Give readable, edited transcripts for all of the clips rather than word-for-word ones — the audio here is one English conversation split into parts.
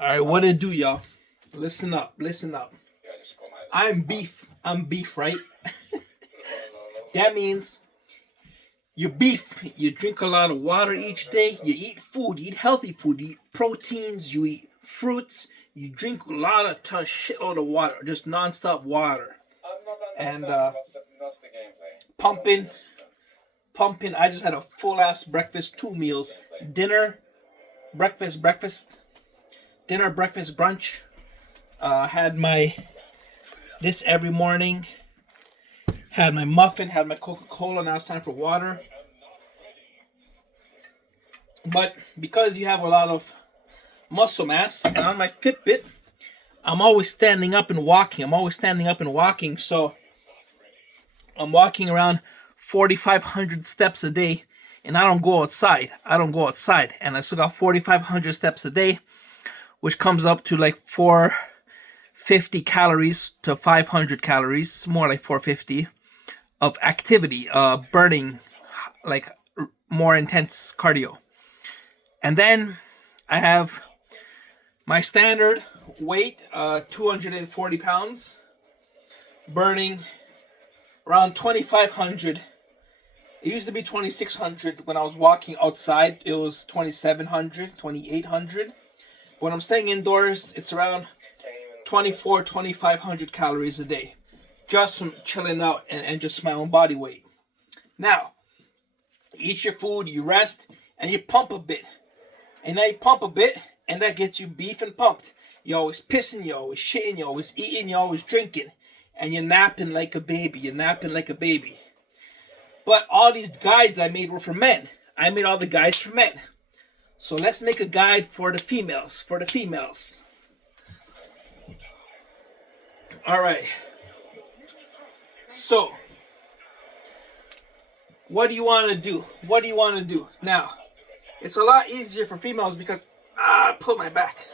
All right, what it do, y'all? Listen up, listen up. I'm beef, right? That means you beef, you drink a lot of water each day, you eat food, you eat healthy food, you eat proteins, you eat fruits, you drink a lot of shitload of water, just non-stop water. And pumping. I just had a full-ass breakfast, 2 meals, dinner, breakfast, dinner, breakfast, brunch. Had this every morning. Had my muffin, had my Coca-Cola, now it's time for water. But because you have a lot of muscle mass, and on my Fitbit, I'm always standing up and walking. So I'm walking around 4,500 steps a day, and I don't go outside. And I still got 4,500 steps a day, which comes up to like 450 calories to 500 calories, more like 450 of activity, burning, like more intense cardio. And then I have my standard weight, 240 pounds, burning around 2,500. It used to be 2,600 when I was walking outside. It was 2,700, 2,800. When I'm staying indoors, it's around 2,500 calories a day, just from chilling out and just my own body weight. Now, you eat your food, you rest, and you pump a bit. And now you pump a bit, and that gets you beef and pumped. You're always pissing, you're always shitting, you're always eating, you're always drinking. And you're napping like a baby. But all these guides I made were for men. I made all the guides for men. So let's make a guide for the females. All right. So, what do you want to do? Now, it's a lot easier for females because pull my back.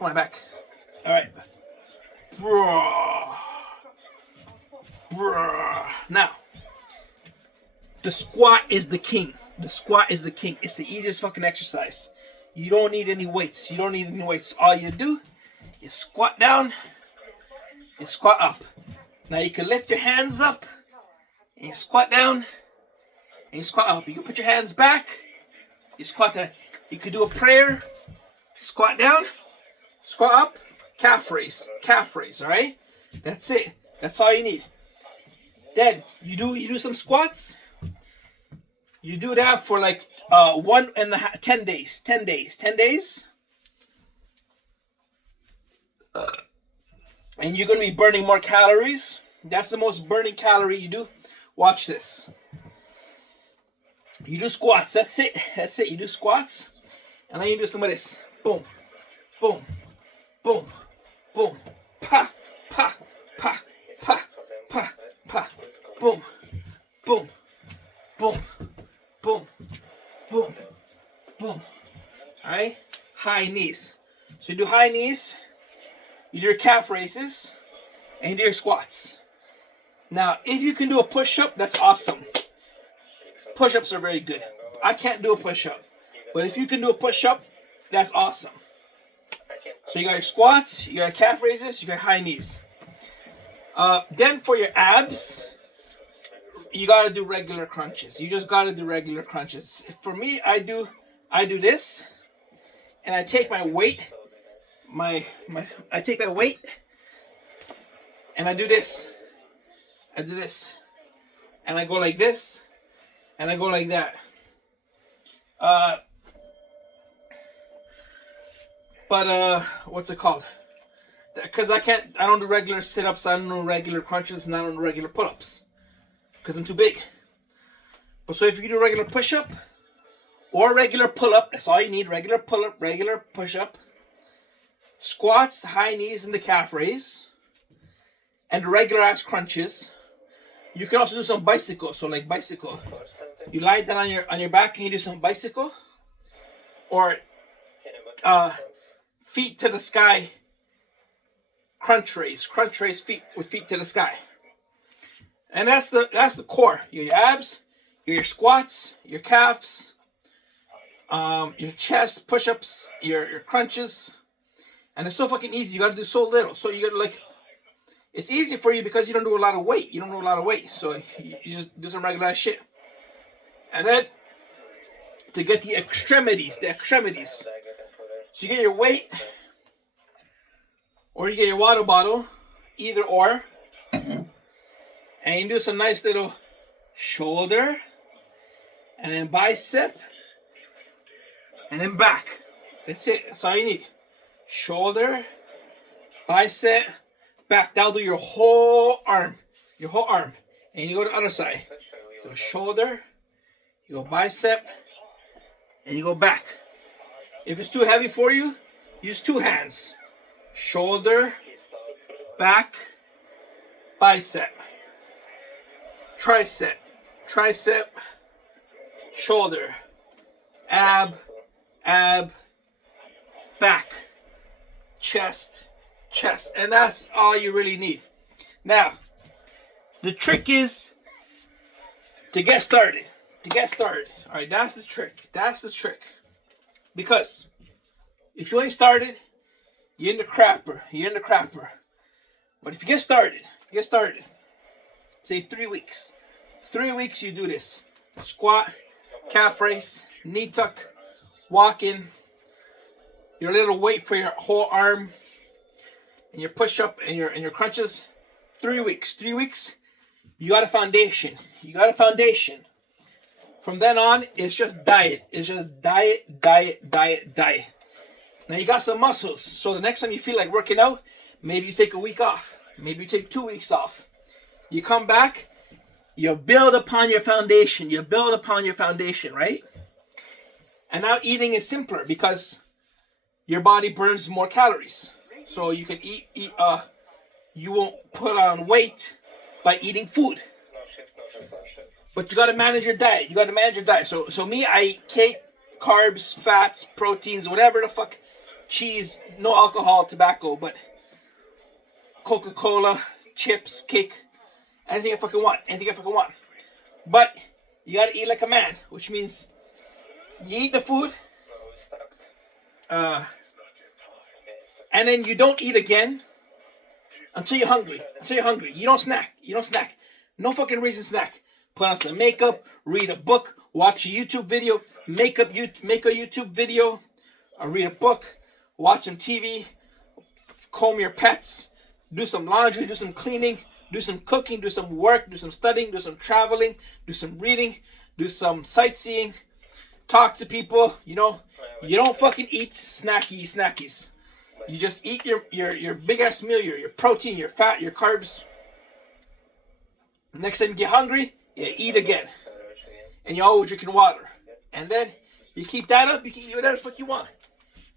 All right. Now, the squat is the king. It's the easiest fucking exercise. You don't need any weights. All you do, you squat down, you squat up. Now you can lift your hands up, and you squat down, and you squat up. You can put your hands back, you squat down. You can do a prayer, squat down, squat up, calf raise, all right? That's it. That's all you need. Then you do some squats. You do that for like 10 days. 10 days. And you're going to be burning more calories. That's the most burning calorie you do. Watch this. You do squats. That's it. You do squats. And then you do some of this. Boom. Boom. Boom. Boom. Pa. Pa. Pa. Pa. Pa. Pa. Boom. Boom. Boom. Boom. Boom. Boom. Alright? High knees. So you do high knees, you do your calf raises, and you do your squats. Now, if you can do a push-up, that's awesome. Push-ups are very good. I can't do a push-up. But if you can do a push-up, that's awesome. So you got your squats, you got your calf raises, you got high knees. Then for your abs, you gotta do regular crunches. You just gotta do regular crunches. For me, I do this, and I take my weight, I take my weight, and I do this. And I go like this, and I go like that. What's it called? Because I don't do regular sit-ups, I don't do regular crunches, and I don't do regular pull-ups. Because I'm too big. But so if you do regular push-up or regular pull-up, that's all you need. Regular pull-up, regular push-up, squats, high knees, and the calf raise, and the regular ass crunches. You can also do some bicycle. So like bicycle, you lie down on your back and you do some bicycle, or feet to the sky crunch raise feet with feet to the sky. And that's the core. Your abs, your squats, your calves, your chest, push-ups, your crunches. And it's so fucking easy. You gotta do so little. So you gotta like, it's easy for you because you don't do a lot of weight. You don't do a lot of weight. So you just do some regular shit. And then to get the extremities. So you get your weight or you get your water bottle, either or. And you do some nice little shoulder and then bicep and then back. That's it. That's all you need. Shoulder, bicep, back. That'll do your whole arm. Your whole arm. And you go to the other side. You go shoulder, you go bicep, and you go back. If it's too heavy for you, use two hands. Shoulder, back, bicep, tricep, shoulder, ab, back, chest. And that's all you really need. Now, the trick is to get started. Alright, that's the trick. Because if you ain't started, you're in the crapper. But if you get started, say 3 weeks. 3 weeks you do this. Squat, calf raise, knee tuck, walk in, your little weight for your whole arm, and your push up and your crunches. 3 weeks. 3 weeks, you got a foundation. From then on, it's just diet. Diet. Now you got some muscles. So the next time you feel like working out, maybe you take a week off. Maybe you take 2 weeks off. You come back, you build upon your foundation. Right? And now eating is simpler because your body burns more calories. So you can eat you won't put on weight by eating food. But you gotta manage your diet. So me, I eat cake, carbs, fats, proteins, whatever the fuck, cheese, no alcohol, tobacco, but Coca-Cola, chips, cake, anything I fucking want. But you gotta eat like a man, which means you eat the food, and then you don't eat again until you're hungry. You don't snack. No fucking reason to snack. Put on some makeup, read a book, watch a YouTube video, make a YouTube video, or read a book, watch some TV, comb your pets, do some laundry, do some cleaning, do some cooking, do some work, do some studying, do some traveling, do some reading, do some sightseeing, talk to people. You don't fucking eat snackies. You just eat your big ass meal, your protein, your fat, your carbs. Next time you get hungry, you eat again. And you're always drinking water. And then you keep that up, you can eat whatever the fuck you want.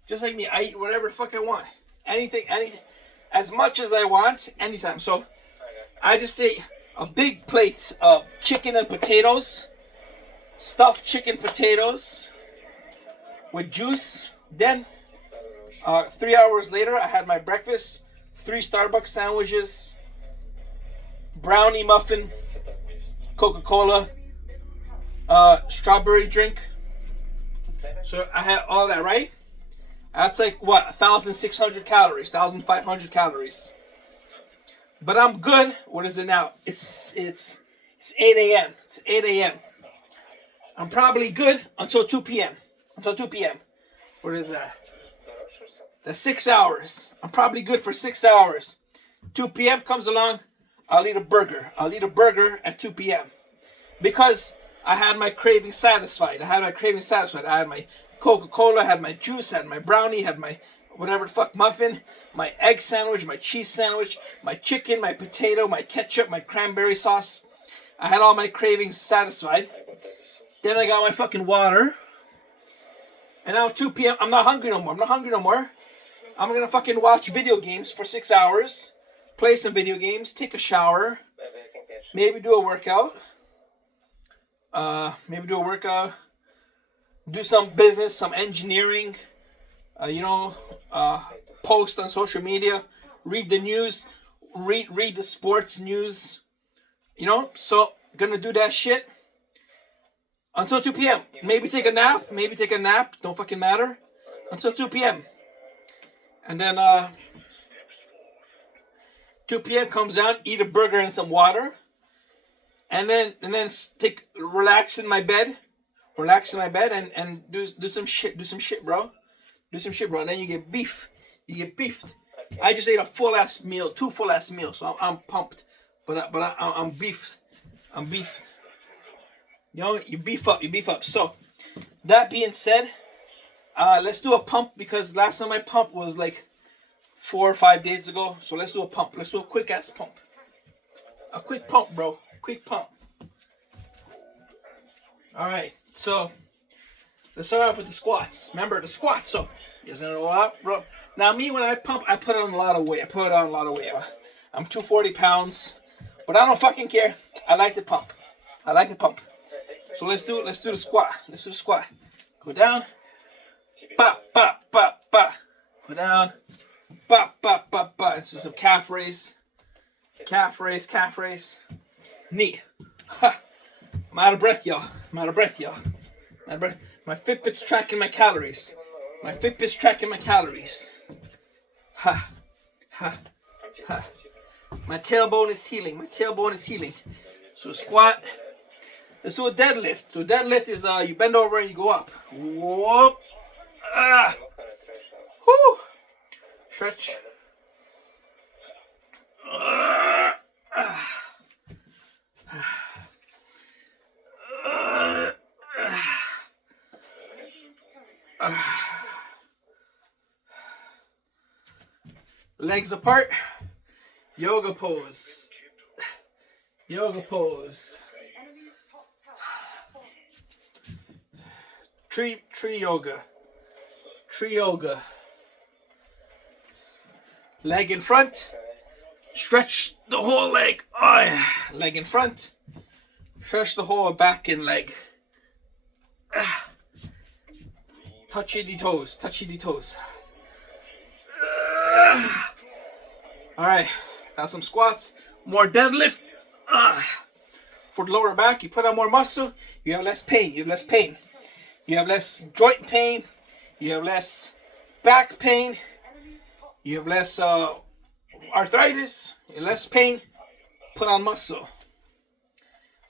Just like me, I eat whatever the fuck I want. Anything, as much as I want, anytime. So I just say a big plate of chicken and potatoes, stuffed chicken potatoes with juice. Then 3 hours later, I had my breakfast, 3 Starbucks sandwiches, brownie muffin, Coca-Cola, strawberry drink. So I had all that, right? That's like what, 1,600 calories, 1,500 calories. But I'm good. What is it now? It's 8 a.m. It's 8 a.m. I'm probably good until 2 p.m. What is that? That's 6 hours. I'm probably good for 6 hours. 2 p.m. comes along, I'll eat a burger. At 2 p.m. Because I had my craving satisfied. I had my Coca-Cola, had my juice, had my brownie, had my whatever the fuck muffin, my egg sandwich, my cheese sandwich, my chicken, my potato, my ketchup, my cranberry sauce. I had all my cravings satisfied. Then I got my fucking water. And now 2 p.m. I'm not hungry no more. I'm gonna fucking watch video games for 6 hours. Play some video games, take a shower, maybe do a workout. Do some business, some engineering, post on social media, read the news, read the sports news, so gonna do that shit. Until 2 p.m. Maybe take a nap. Maybe take a nap. Don't fucking matter. Until 2 p.m. And then 2 p.m. comes down, eat a burger and some water. And then relax in my bed. Relax in my bed and do some shit. Do some shit, bro. Do some shit, bro. And then you get beef. You get beefed. I just ate a full ass meal, 2 full ass meals, so I'm pumped. But I'm beefed. I'm beefed. You know, you beef up. You beef up. So that being said, let's do a pump because last time I pumped was like 4 or 5 days ago. So let's do a pump. Let's do a quick ass pump. A quick pump, bro. Quick pump. All right. So let's start off with the squats. Remember the squats. So you guys gonna go up, bro. Now me, when I pump, I put on a lot of weight. I'm 240 pounds, but I don't fucking care. I like to pump. I like to pump. So let's do the squat. Let's do the squat. Go down. Pop, pop, pop, pop. Go down. Pop, pop, pop, pop. Let's do some calf raise. Calf raise, calf raise. Knee. Ha. I'm out of breath, y'all. I'm out of breath, y'all. I'm out of breath. My Fitbit's tracking my calories. My Fitbit's tracking my calories. Ha. Ha. Ha. My tailbone is healing. My tailbone is healing. So squat. Let's do a deadlift. So deadlift is you bend over and you go up. Whoop. Ah. Whoo. Stretch. Legs apart. Yoga pose. Yoga pose. Tree yoga. Tree yoga. Leg in front. Stretch the whole leg. Oh, yeah. Leg in front. Stretch the whole back and leg. Touchy the toes. Touchy the toes. Alright. Got some squats. More deadlift. For the lower back, you put on more muscle. You have less pain. You have less pain. You have less joint pain. You have less back pain. You have less arthritis. You have less pain. Put on muscle.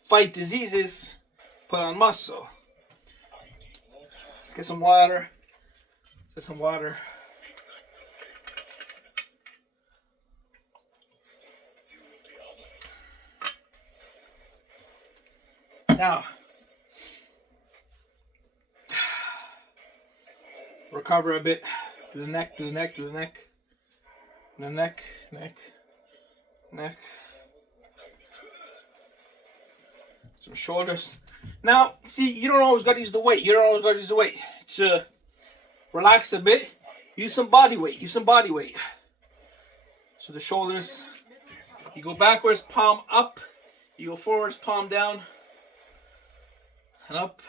Fight diseases. Put on muscle. Let's get some water. Let's get some water. Now, recover a bit. Do the neck, do the neck, do the neck. The neck, neck, neck. Some shoulders. Now, see, you don't always got to use the weight. You don't always got to use the weight. To relax a bit, use some body weight. Use some body weight. So the shoulders, you go backwards, palm up. You go forwards, palm down. And up.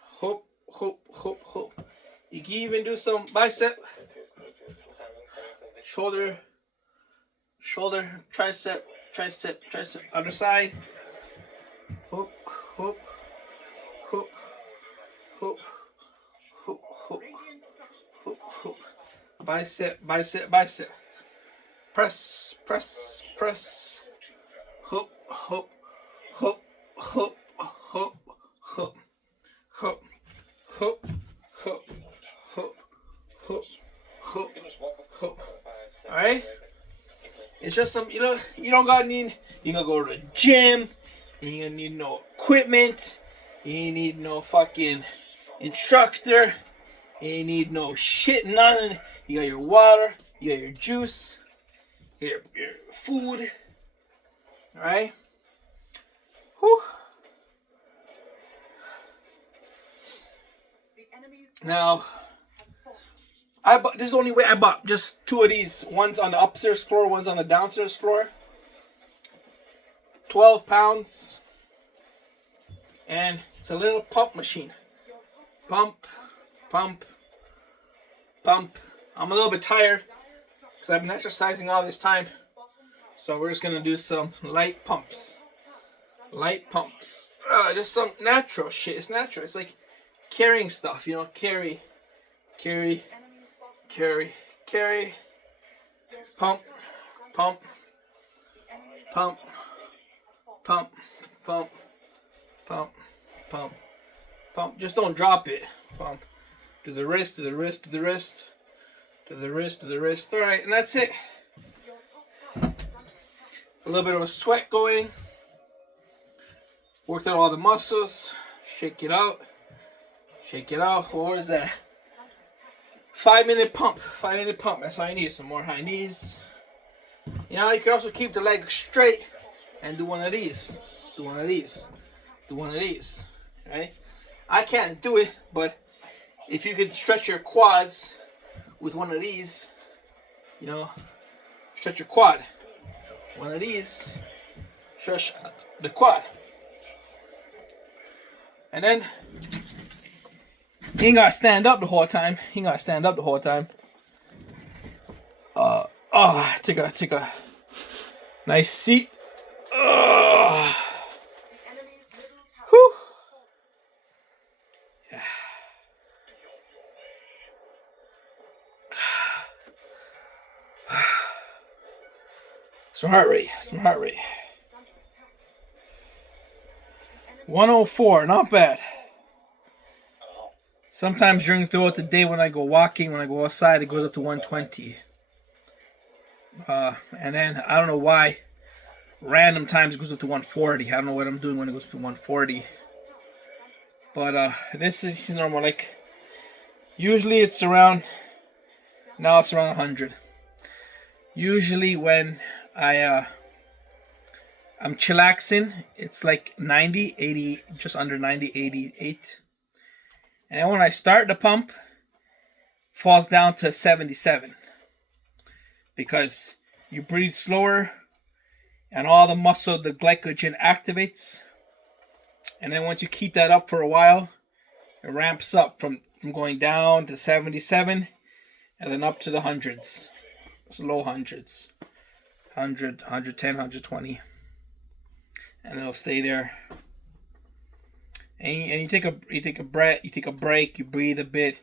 Hope, hope, hope, hope. You can even do some bicep. Shoulder, shoulder, tricep, tricep, tricep. Other side. Hoop, hoop, hoop, hoop, hoop, hoop, hoop, hoop. Bicep, bicep, bicep. Press, press, press. Hoop, hoop, hoop, hoop, hoop, hoop, hoop, hoop, hoop, hoop, hoop, hoop, hoop. All right. It's just some, you don't gotta need. You gonna go to the gym. You ain't need no equipment. You ain't need no fucking instructor. You ain't need no shit, none. You got your water. You got your juice. You got your food. All right. Whew. Now, this is the only way I bought. Just 2 of these. One's on the upstairs floor. One's on the downstairs floor. 12 pounds. And it's a little pump machine. Pump, pump, pump. I'm a little bit tired because I've been exercising all this time. So we're just going to do some light pumps. Light pumps. Just some natural shit. It's natural. It's like carrying stuff, you know. Carry. Pump. Pump. Pump. Pump. Pump. Pump. Pump. Pump. Just don't drop it. Pump. To the wrist, to the wrist, to the wrist. To the wrist, to the wrist. Alright, and that's it. A little bit of a sweat going. Worked out all the muscles. Shake it out. Shake it out. What is that? 5-minute pump. 5-minute pump. That's all you need. Some more high knees. You know, you can also keep the leg straight and do one of these. Do one of these. Do one of these. Right? I can't do it, but if you could stretch your quads with one of these, you know, stretch your quad. One of these, stretch the quad. And then, you ain't gotta stand up the whole time. You ain't gotta stand up the whole time. Take a nice seat. Whew. Yeah. Some heart rate. Some heart rate. 104, not bad. Sometimes throughout the day when I go walking, when I go outside, it goes up to 120. And then, I don't know why, random times it goes up to 140. I don't know what I'm doing when it goes up to 140. But this is normal. Like, usually it's around, now it's around 100. Usually when I'm chillaxing, it's like 90, 80, just under 90, 88. And then when I start the pump, falls down to 77. Because you breathe slower and all the muscle, the glycogen activates. And then once you keep that up for a while, it ramps up from going down to 77 and then up to the hundreds. It's low hundreds. 100, 110, 120. And it'll stay there. And you take a breath, you take a break, you breathe a bit,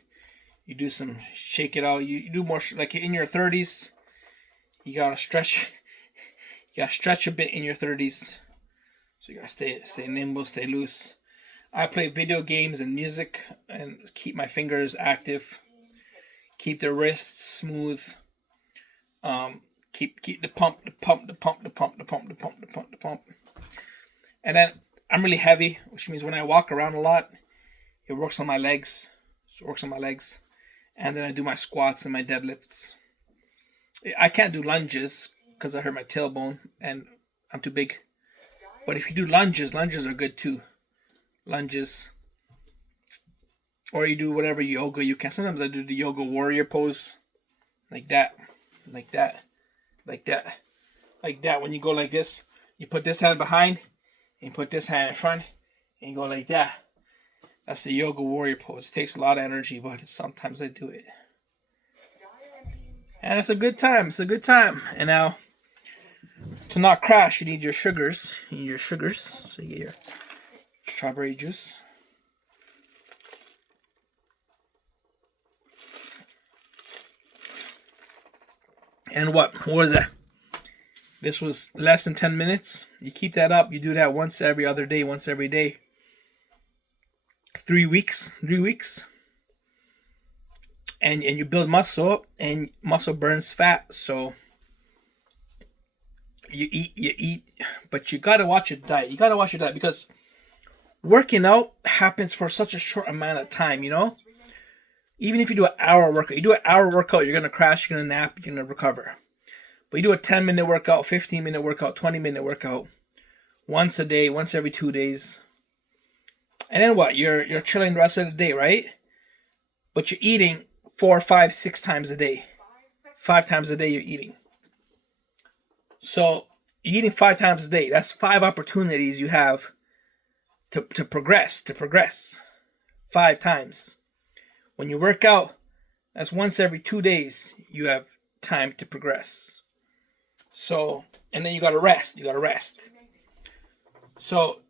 you do some shake it out. You do more like in your 30s. You gotta stretch. You gotta stretch a bit in your 30s. So you gotta stay nimble, stay loose. I play video games and music and keep my fingers active. Keep the wrists smooth. Keep the pump. And then I'm really heavy, which means when I walk around a lot, it works on my legs. So it works on my legs. And then I do my squats and my deadlifts. I can't do lunges because I hurt my tailbone and I'm too big. But if you do lunges are good too. Lunges. Or you do whatever yoga you can. Sometimes I do the yoga warrior pose. Like that. Like that. Like that. Like that. When you go like this, you put this hand behind. And put this hand in front and go like that. That's the yoga warrior pose. It takes a lot of energy, but sometimes I do it. And it's a good time. It's a good time. And now, to not crash, you need your sugars. You need your sugars. So you get your strawberry juice. And what was that? This was less than 10 minutes. You keep that up. You do that once every other day, once every day. 3 weeks. 3 weeks. And you build muscle, and muscle burns fat. So you eat, but you gotta watch your diet. You gotta watch your diet because working out happens for such a short amount of time, you know? Even if you do an hour workout, you're gonna crash, you're gonna nap, you're gonna recover. But you do a 10-minute workout, 15-minute workout, 20-minute workout, once a day, once every 2 days. And then what? You're chilling the rest of the day, right? But you're eating 4, 5, 6 times a day. 5 times a day you're eating. So you're eating 5 times a day. That's 5 opportunities you have to progress. 5 times. When you work out, that's once every 2 days you have time to progress. So, and then you gotta rest. So,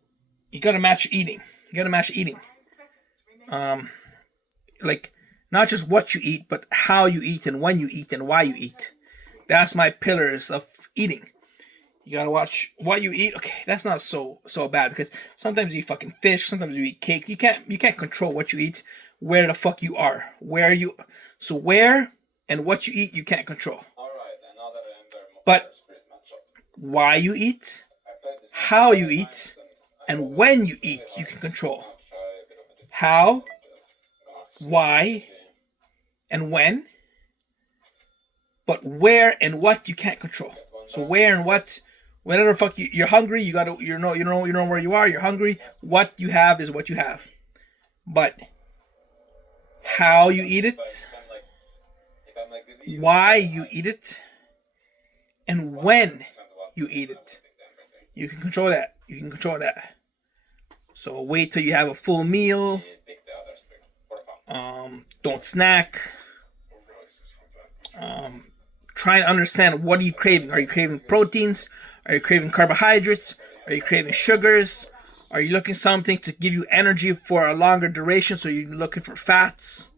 you gotta match your eating. You gotta match your eating. Like not just what you eat, but how you eat and when you eat and why you eat. That's my pillars of eating. You gotta watch what you eat. Okay, that's not so bad because sometimes you eat fucking fish, sometimes you eat cake. You can't control what you eat, where the fuck you are, where and what you eat you can't control. But why you eat, how you eat, and when you eat you can control. How, why, and when, but where and what you can't control. So where and what, whatever the fuck you're hungry, you gotta you know where you are. You're hungry. What you have is what you have. But how you eat it, why you eat it, and when you eat it, you can control that. You can control that. So wait till you have a full meal. Don't snack. Try and understand, what are you craving? Are you craving proteins? Are you craving carbohydrates? Are you craving sugars? Are you looking something to give you energy for a longer duration? So you're looking for fats.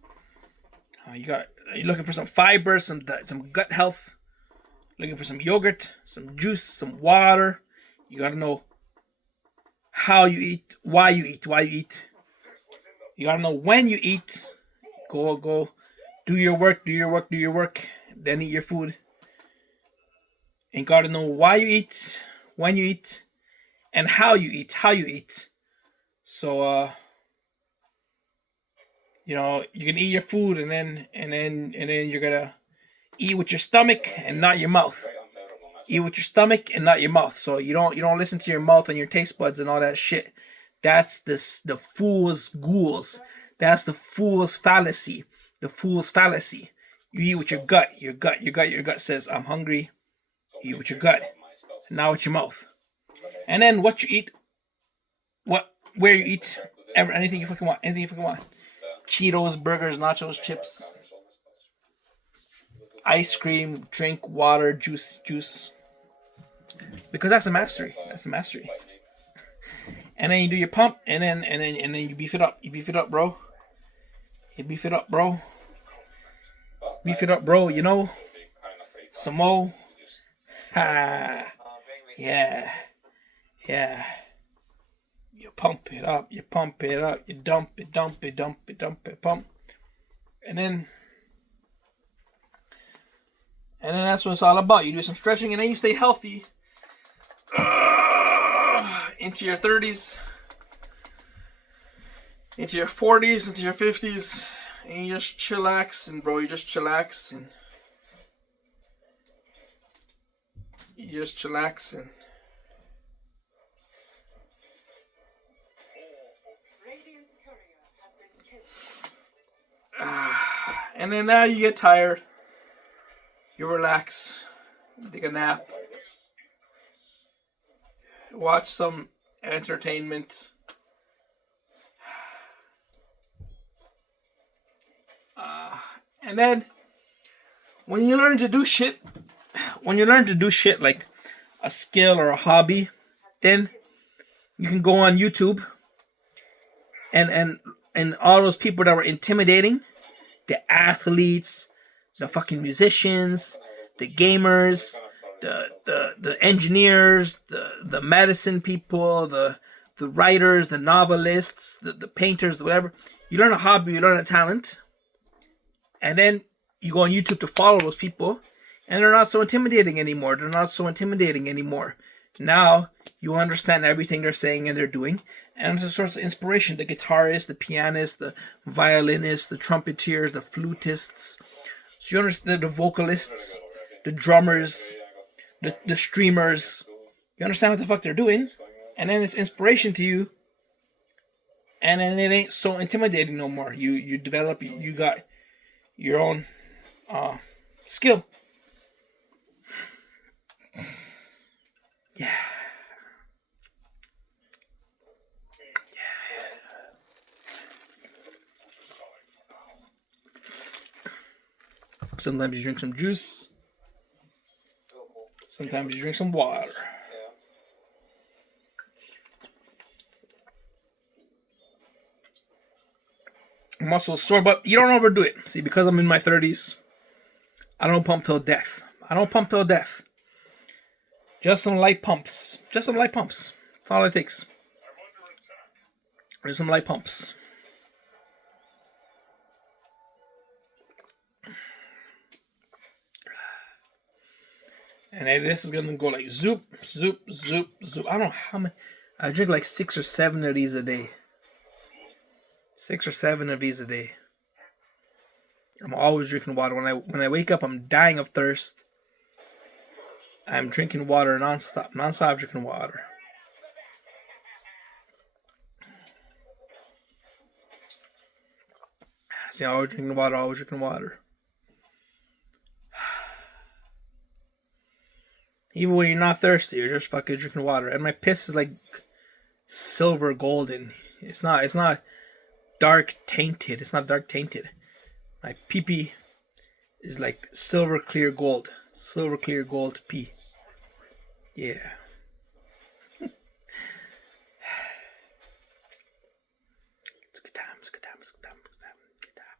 Are you looking for some fiber, some gut health? Looking for some yogurt, some juice, some water. You gotta know how you eat, why you eat. You gotta know when you eat. Go, do your work. Then eat your food. And gotta know why you eat, when you eat, and how you eat. So you can eat your food and then you're gonna eat with your stomach and not your mouth. Eat with your stomach and not your mouth. So you don't listen to your mouth and your taste buds and all that shit. That's the fool's ghouls. That's the fool's fallacy. The fool's fallacy. You eat with your gut. Your gut says, I'm hungry. You eat with your gut. And not with your mouth. And then what you eat, where you eat, anything you fucking want. Cheetos, burgers, nachos, chips, ice cream, drink, water, juice. Because that's a mastery. And then you do your pump, and then you beef it up. Bro. Beef it up, bro. Some more. Ha. Yeah. You pump it up. You dump it, pump. And then that's what it's all about. You do some stretching, and then you stay healthy into your 30s, into your 40s, into your 50s, and you just chillax, and bro, you just chillax, and and then now you get tired, you relax, you take a nap, watch some entertainment, and then when you learn to do shit like a skill or a hobby, then you can go on YouTube and all those people that were intimidating, the athletes, the fucking musicians, the gamers, the engineers, the medicine people, the writers, the novelists, the painters, whatever. You learn a hobby, you learn a talent, and then you go on YouTube to follow those people, and they're not so intimidating anymore. Now you understand everything they're saying and they're doing, and it's a source of inspiration. The guitarists, the pianists, the violinists, the trumpeters, the flutists. So you understand the vocalists, the drummers, the streamers. You understand what the fuck they're doing, and then it's inspiration to you, and then it ain't so intimidating no more. You develop, you got your own skill. Yeah. Sometimes you drink some juice. Sometimes you drink some water. muscles sore, but you don't overdo it. See, because I'm in my 30s, I don't pump till death. I don't pump till death. Just some light pumps. Just some light pumps. That's all it takes. Just some light pumps. And then this is gonna go like zoop, zoop, zoop, zoop. I don't know how many. I drink like 6 or 7 of these a day. 6 or 7 of these a day. I'm always drinking water. When I wake up, I'm dying of thirst. I'm drinking water nonstop. Nonstop drinking water. See, always drinking water, always drinking water. Even when you're not thirsty, you're just fucking drinking water. And my piss is like silver golden. It's not dark tainted. It's not dark tainted. My pee pee is like silver clear gold. Silver clear gold pee. Yeah. It's a good time. It's a good time. It's a good time. It's a good time.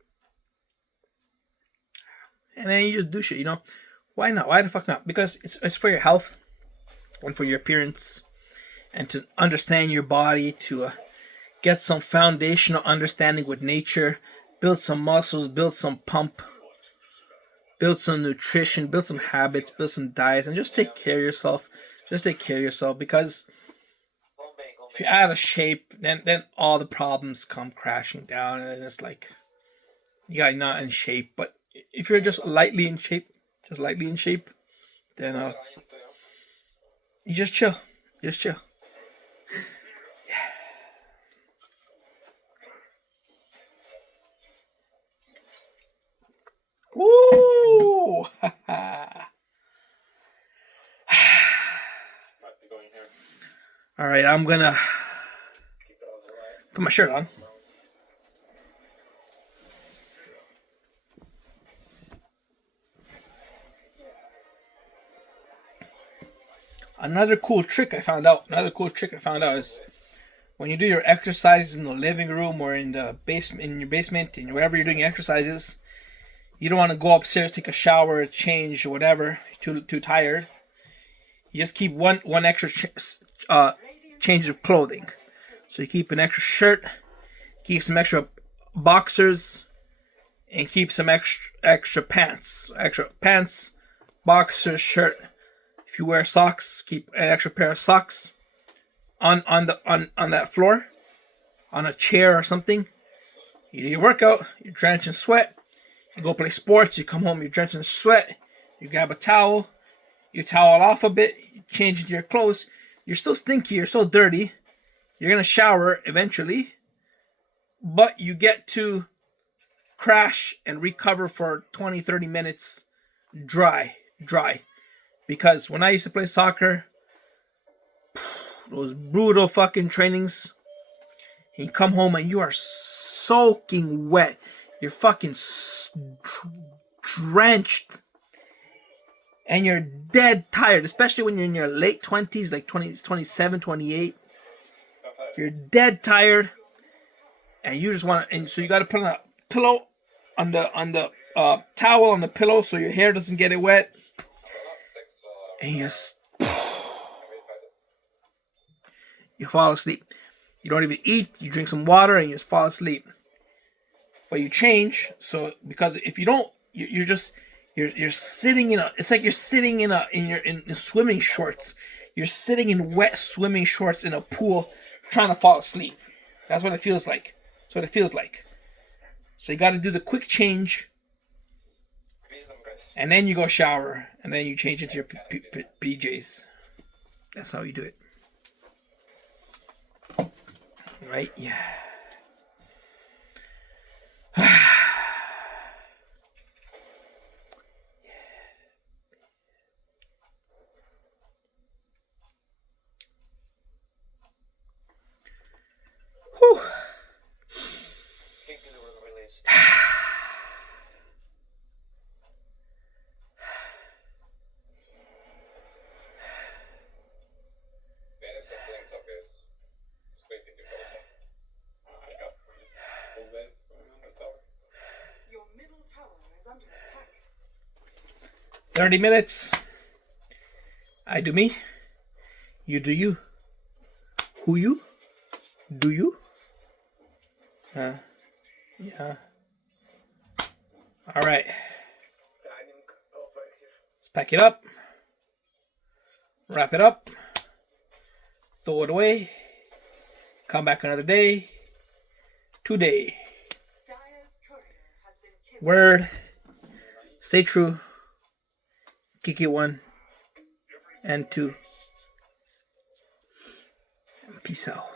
And then you just do shit, you know. Why not? Why the fuck not? Because it's for your health and for your appearance and to understand your body, to get some foundational understanding with nature, build some muscles, build some pump, build some nutrition, build some habits, build some diets, and just take care of yourself. Just take care of yourself, because if you're out of shape, then all the problems come crashing down, and it's like you're not in shape. But if you're just lightly in shape, then you just chill. Just chill. Woo! All right, I'm gonna put my shirt on. Another cool trick I found out is when you do your exercises in the living room or in the basement, in your basement, and wherever you're doing your exercises, you don't want to go upstairs, take a shower, change, or whatever. Too tired. You just keep one extra change of clothing. So you keep an extra shirt, keep some extra boxers, and keep some extra pants. Extra pants, boxers, shirt. If you wear socks, keep an extra pair of socks on that floor, on a chair or something. You do your workout, you're drenched in sweat. You go play sports, you come home, you're drenched in sweat. You grab a towel, you towel off a bit, you change into your clothes. You're still stinky, you're still dirty. You're gonna shower eventually, but you get to crash and recover for 20-30 minutes dry. Because when I used to play soccer, those brutal fucking trainings, and you come home and you are soaking wet. You're fucking drenched. And you're dead tired, especially when you're in your late 20s, like 20, 27, 28. You're dead tired. And you just want to, and so you got to put on a pillow on the towel on the pillow so your hair doesn't get it wet. And you fall asleep. You don't even eat. You drink some water and you just fall asleep. But you change. So because if you don't, you're sitting in a. It's like you're sitting in swimming shorts. You're sitting in wet swimming shorts in a pool, trying to fall asleep. That's what it feels like. So you got to do the quick change. And then you go shower, and then you change into your PJs. That's how you do it. Right? Yeah. Whew. 30 minutes. I do me. You do you. Who you? Do you? Yeah. All right. Let's pack it up. Wrap it up. Throw it away. Come back another day. Today. Word. Stay true. Kick it 1 and 2. Peace out.